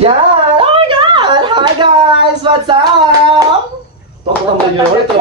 Yan! Oh my God! Hi guys! What's up? Tatamlay nyo naman ito.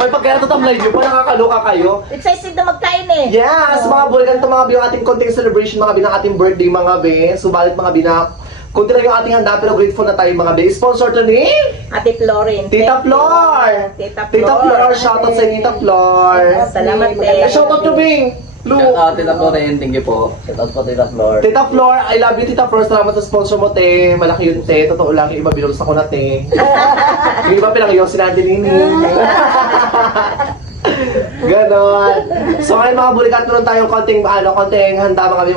May pagkaya-tatamlay nyo pa, nakakaloka kayo. Excited na magkain eh. Yes! Mga bulikan ito mga yung ating konting celebration mga ng ating birthday mga be. Subalit mga binak. Kunti lang yung ating handa pero grateful na tayo mga be. Sponsor to ni Ate Florin. Tita Flor! Tita Flor! Shoutout sa Tita Flor! Salamat eh. Shoutout to Bing! Lu! Shoutout Tita Flor rin, thank you po. Shoutout po Tita Flor. Tita Flor, I love you Tita Flor. Salamat sa sponsor mo te. Malaki yun te. Totoo lang yung iba binulsa ko na te. Yung iba pinang yung sinadilini. Ganon. So ngayon mga bulikat, meron tayong konting handa mga kami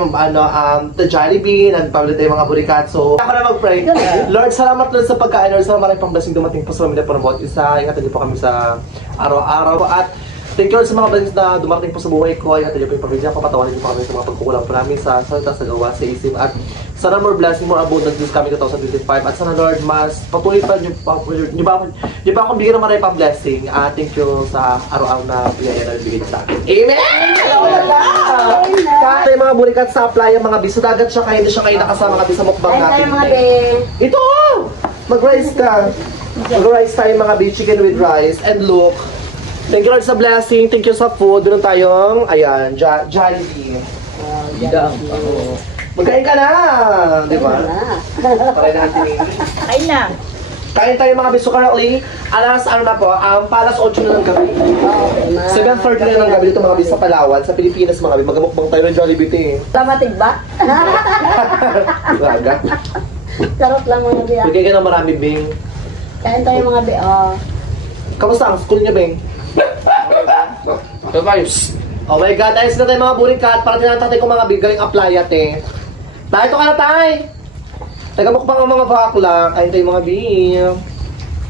the Jollibee, nagpabili tayo mga bulikat. So ako na mag-pray. Lord, salamat Lord sa pagkain. Lord, salamat maraming pang blessing dumating po sa mga po ng bawat isa. Ingatan niyo po kami sa araw-araw. At thank you Lord sa mga blessings na dumating po sa buhay ko. Ingatan niyo po yung pamilya ko. Patawarin niyo po kami sa mga pagkukulang po namin sa salita, sa gawa, sa isip. At sana more blessing, more abundant this coming 2025. At sana Lord, mas patuloy pa niyo ba akong bigyan ng marami pang blessing. Thank you sa araw-araw na bigyan na bigyan sa akin. Amen! Kaya mga bulikat sa playa, mga biso dagat siya, kaya hindi siya kayo nakasama mga sa mukbang natin. Ito! Mag-rice ka. Mag-rice tayo mga bi, chicken with rice. And look, thank you Lord sa blessing, thank you sa food. Meron tayong, ayan, Jollibee. Magkain ka na! Di ba? Paray natin. Kain na. Kain tayo mga biso currently. Alas, palas 8 na ng gabi. 7:30 na ng gabi dito mga biso sa Palawan. Sa Pilipinas mga biso. Magamukbang tayo ng Jollibee. Tamatig ba? Raga. Karot lang mga biya. Bigay ka ng marami, Bing. Kain tayo mga biya. Kamusta ang school niya, Bing? Oh my God, ayos na tayo mga bulikat. Para tinatay ko mga bigaling apply ate. Tayo ito ka na tayo. Tagamukbang ang mga bakla. Kain tayo mga bing.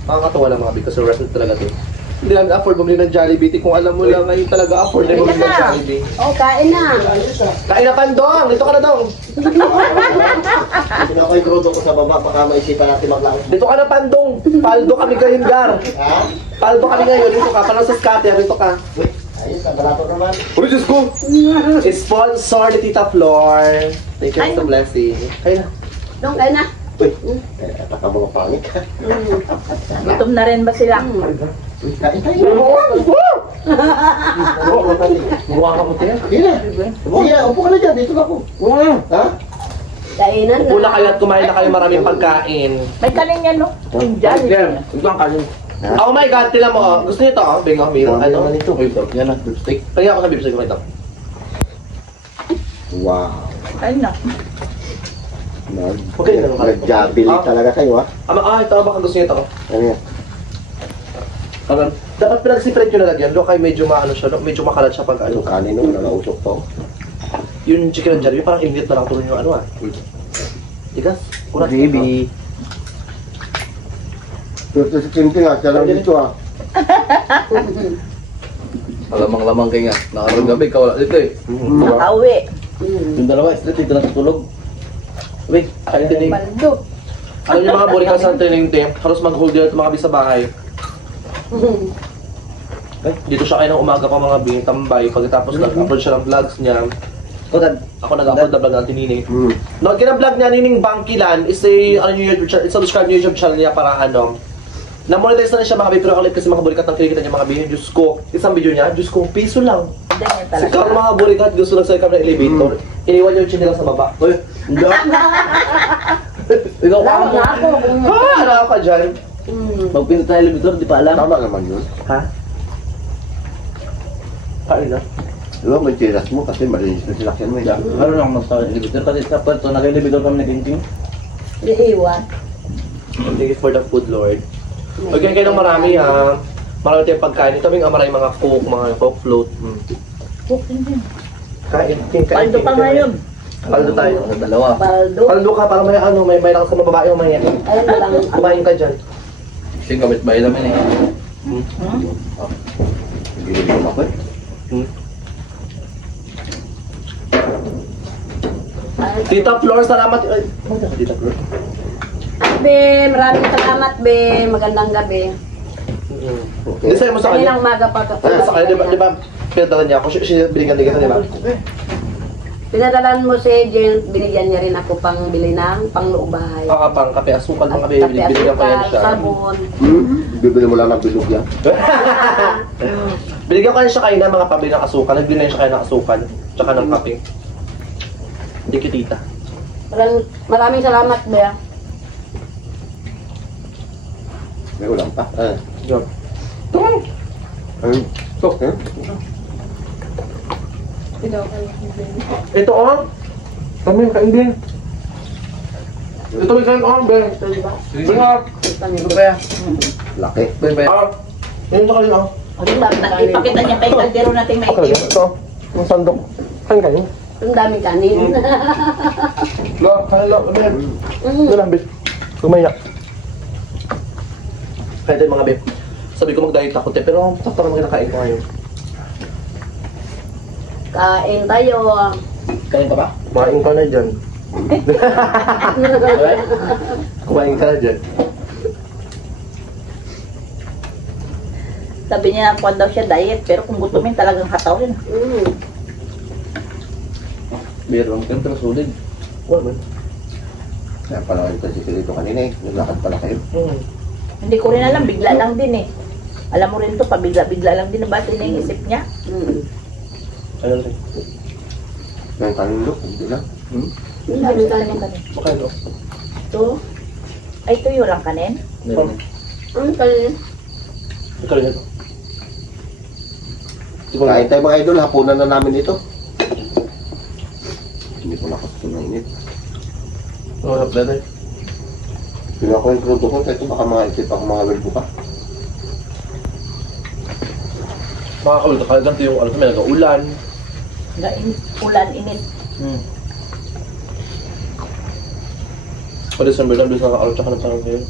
Makakatawa lang mga bing kasi rest talaga ito. Hindi namin afford bumili ng Jollibee. Kung alam mo lang, ngayon talaga afford na bumili ng Jollibee. Oh, kain na. Kain na Pandong! Dito ka na dong! Kung ako'y grudo ko sa baba, baka maisipan natin maglaos. Dito ka na Pandong! Paldo kami ngayon, Gar! Paldo kami ngayon. Dito ka. Paano sa scatter? Dito ka. Ayos, ang balato naman. Uy, Diyos ko! Sponsor ni Tita Flor. Thank you for the blessing. Kain na. Dong, kain na. Uy, taka mga pangit ka. Gutom na rin ba sila? Uy, kain tayo. Mukha ka puti yan. Sige na. Sige na, upo ka na dyan. Dito na ako. Ha? Kainan na. Upo na kayo at kumain na kayo maraming pagkain. May kanin yan, no? Yung Jollibee. Ito ang kanin. Oh my God, tila mo oh. Gusto niyo ito oh? Bingo, meron. Ano Ano ito? yan ang beefsteak. Kaya ako na beefsteak ko ito. Wow. Kain na. Okay na naman. Nag-jabili talaga kayo, ha? Ito baka gusto niyo ito. Ano yan? Dapat pinag-separate nyo na lang yan. Doon kayo medyo maano siya, medyo makalat siya pag ano. Yung kanin nung nalausok to. Yung chicken and Jollibee, parang init na lang tuloy yung ano ah. Digas? Kurat. Baby. Pero sa simple nga, siya lang dito, ha? Lamang-lamang kayo nga. Nakarang gabi, kawala dito eh. Nakauwi. Yung dalawa, straight dito natutulog. Wait, kain din. Baldo. Alam niyo mga borikas sa training team, halos mag-hold yun at mga bisa bahay. Dito siya kayo ng umaga pa mga bing, tambay. Pagkatapos nag-upload siya ng vlogs niya. Ako nag-upload na vlog ng Tinini. Nood ka ng vlog niya, Nining Bangkilan, is a subscribe niyo YouTube channel niya para ano. Na-monetize na siya mga bing, pero ulit kasi mga borikat ng kinikita niya mga bing. Diyos ko, isang video niya, Diyos ko, piso lang. Ganyan Sa talaga. mga borikat, gusto lang sa kami ng elevator. Iniwan yung chinila sa baba. Uy, hindi. Ikaw ka mo. Ano ka dyan? Magpinto tayo elevator, di pa alam. Tama naman yun. Ha? Kain na. Diba, may tiras mo kasi malinis na silakyan mo. Meron akong mas elevator kasi sa puerto, nag-elevator kami nag-inting. Iiwan. Thank you for the food, Lord. Huwag kayo ng marami ha. Marami tayong pagkain. Ito maraming mga coke, mga coke float. Kain. Paldo pa ngayon. Paldo tayo. Dalawa. Baldo. Paldo ka para may ano, may lakas ka mababae o may Ayun na lang. kumain ka dyan. Kasi kabit bahay namin eh. Hindi naman ako eh. Tita Flor, salamat. Ay, Tita Flor. Be, maraming salamat, be. Magandang gabi. Hindi sa'yo mo sa kanya. Kaninang maga pa. Sa kanya, di ba? Pinadala niya ako. Siya binigyan din kita, di ba? Pinadalan mo si Jen, binigyan niya rin ako pang bili ng panglubahay. Pang kape asukal, mga kape, binigyan ko yan siya. sabon. Bibili mo lang ng bilog yan. Binigyan ko yan siya kayo ng mga pabili ng asukal. Nagbili na siya kayo ng asukal. Tsaka ng kape. Hindi kitita. Maraming salamat, Bea. May ulam pa. Yun. Ito. Ito oh. Kami kain din. Ito may kain oh, Ben. Bring up. Ito ba yan? Laki. Ben, Ben. Yun ito kayo oh. Ipakita niya kay kaldero natin may Okay, itim. ito. Yung sandok. Kain kayo. Ang daming kanin. Lo, kain lo. Ben. Ito lang, Ben. Gumayak. Kaya tayo mga Ben. Sabi ko mag-diet ako, te, pero sakto naman kinakain ko ngayon. Kain tayo. Kain ka ba? Kumain ka na dyan. Kumain ka na dyan. Sabi niya kung daw siya diet, pero kung gutumin talagang hatawin. Meron ka pero solid. Wala man. Kaya pala ito si Silito kanina eh. Naglakad pala kayo. Hindi ko rin alam, bigla lang din eh. Alam mo rin to, pabigla-bigla lang din ang base na yung isip niya. Ano rin? Ngayon kanino, hindi lang. Ang daming kanin. Makain lo. Ito, ay tuyo lang kanin. Meron. Ang kanin. Ikaw rin ito. Kain tayo mga idol, hapunan na namin ito. Hindi ko nakasto ng init. Oo, napleto eh. Pinuha ko yung krudo ko, ito baka mga isip ako mga welbo ka. Makakawal ka, kaya ganito yung ano, may nag-ulan. Ulan, init. Pa December lang, doon sa nakakawal, tsaka nagsangang ngayon.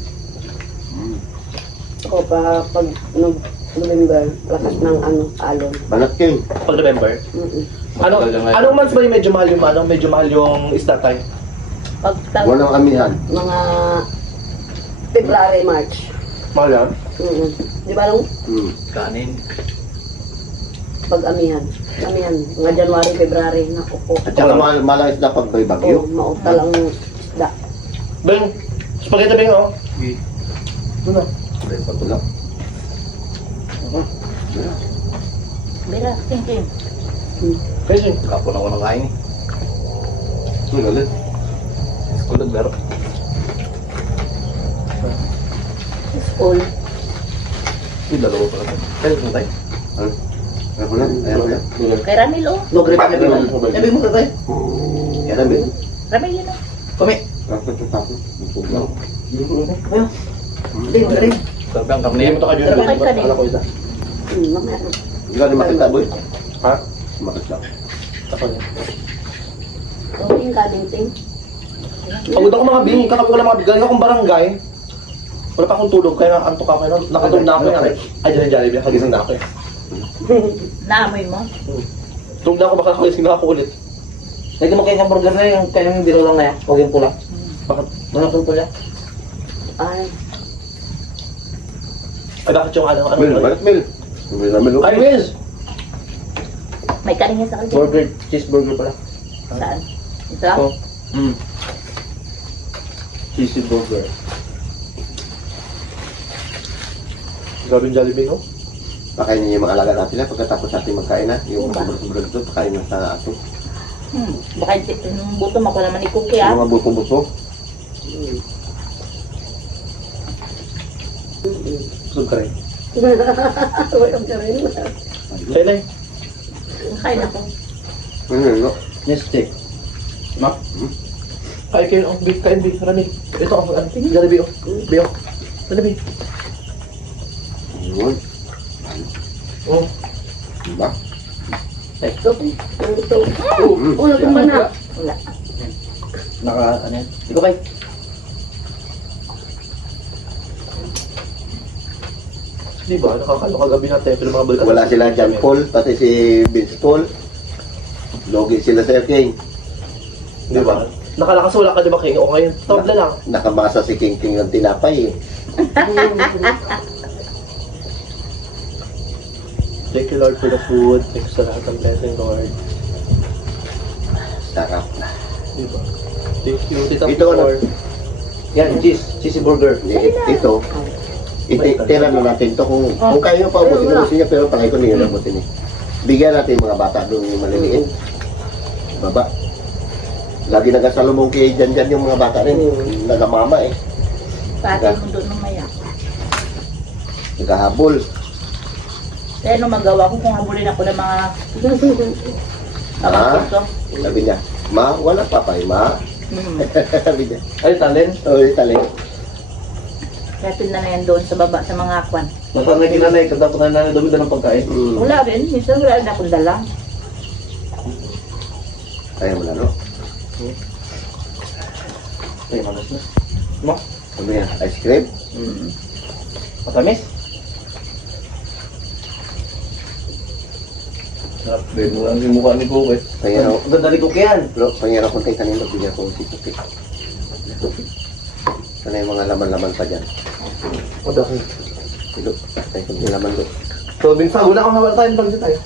Ako pa pag November, lakas ng alon. Banat king. Pag November. Anong months ba yung medyo mahal yung medyo mahal yung isda tayo? Pag Walang amihan. Mga February, March. Mahal yan? Di ba nung Kanin. pag-amihan? Amihan. Mga January, February, naku po. At saka malang isda pag may bagyo. Mautal ang isda. Beng, spaghetti beng oh. Ano? May patulak. Bira, ting. Kasi, Kapon ako ng kain. Ang galit. School naglaro. School. Yung dalawa pa lang. Kaya mo tayo? Ayaw ko lang, ayaw ko lang. Kay Ramil oh. Logre pa sabi mo. Sabi mo tayo. Yan ang bin. Ramil yun oh. Kami. Tapos ito tapos. Busog lang. Sabi ang karne. hindi mo ito ka dyan. Pero bakit ka din? Alam ko isa. Mamaya. Ikaw din makita, boy. Ha? Makita. Ako din. Ting kading. Pagod ako mga bing, kakapi ko lang mga galing akong barangay. Wala pa akong tulog, kaya antok ako. Nakatulog na ako yan. Ay, dyan yung Jollibee, kagising na ako eh. Naamoy mo. Tulog na ako, baka kagising na ako ulit. Lagi mo kayo ng burger na yung kanyang biro lang na yan. Huwag yung pula. Bakit? Mga pula. Ay, Ay, bakit yung ano? Mil, bakit Mil? Mil na Mil. Ay, Miz! May kanin sa kaldero. Burger, cheeseburger pala. Saan? Ito lang? Oh. Cheesy burger. Grabe yung Jollibee, no? Pakain niyo yung mga alaga natin na pagkatapos natin magkain na. Yung sobrang ito, pakain na sa ato. Baka yung buto mo ko naman ni Cookie ah. Yung mga buto-buto. Tulog ka rin. welcome ka rin. Sa'yo na eh. Kain ako. Ano yun, no? Nestek. Ma? Ay, kayo, oh, beef, kain, beef, rami. Ito, oh, ano, Jollibee, oh. Beef, oh. Jollibee. Ayun. Oh. Diba? Ito. Ulo kong na. Wala. Naka, ano yan? Ikaw kayo? Di ba? Nakakalo kagabi natin. Pero mga balikat. Wala sila John Paul, pati si Vince Paul. Logi sila sa King. Di ba? Nakalakas wala ka, di ba, King? O ngayon, tabla lang. Nakabasa si King King ng tinapay eh. Thank you, Lord, for the food. Thanks sa lahat ng blessing, Lord. Sarap. Diba? Yung tita Ito, ano? Flor. Yan, cheesy burger. Ito, tira na natin to kung kaya nyo pa ubusin niya, pero palagi ko nilalabutin eh. Bigyan natin yung mga bata doon yung maliliit. Baba. Lagi nagasalubong kay dyan yung mga bata rin. Nagamama eh. Patay mo doon mamaya. Nagahabol. Kaya ano magawa ko kung habulin ako ng mga Ah, ko. sabi niya, ma, wala papay, ma. Sabi niya, Ay, talent. oh, tali. Kaya tinda na yan doon sa baba sa mga kwan. Nasanay kinanay, kada po nanay dumida ng pagkain. Wala rin. Minsan wala rin akong dala. Kaya mo na, no? Ay, malas na. Mo? Sabi niya, ice cream? Matamis? Sarap, babe. Wala yung mukha ni Cook eh. Kaya Ang ganda ni Cook yan. Lo, pangyara ko tayo kanina, bigyan ko si Tupi. Sana yung mga laman-laman pa dyan. O, dahil. Silo, tayo kung laman doon. So, minsan, wala akong hawal tayo, bang tayo.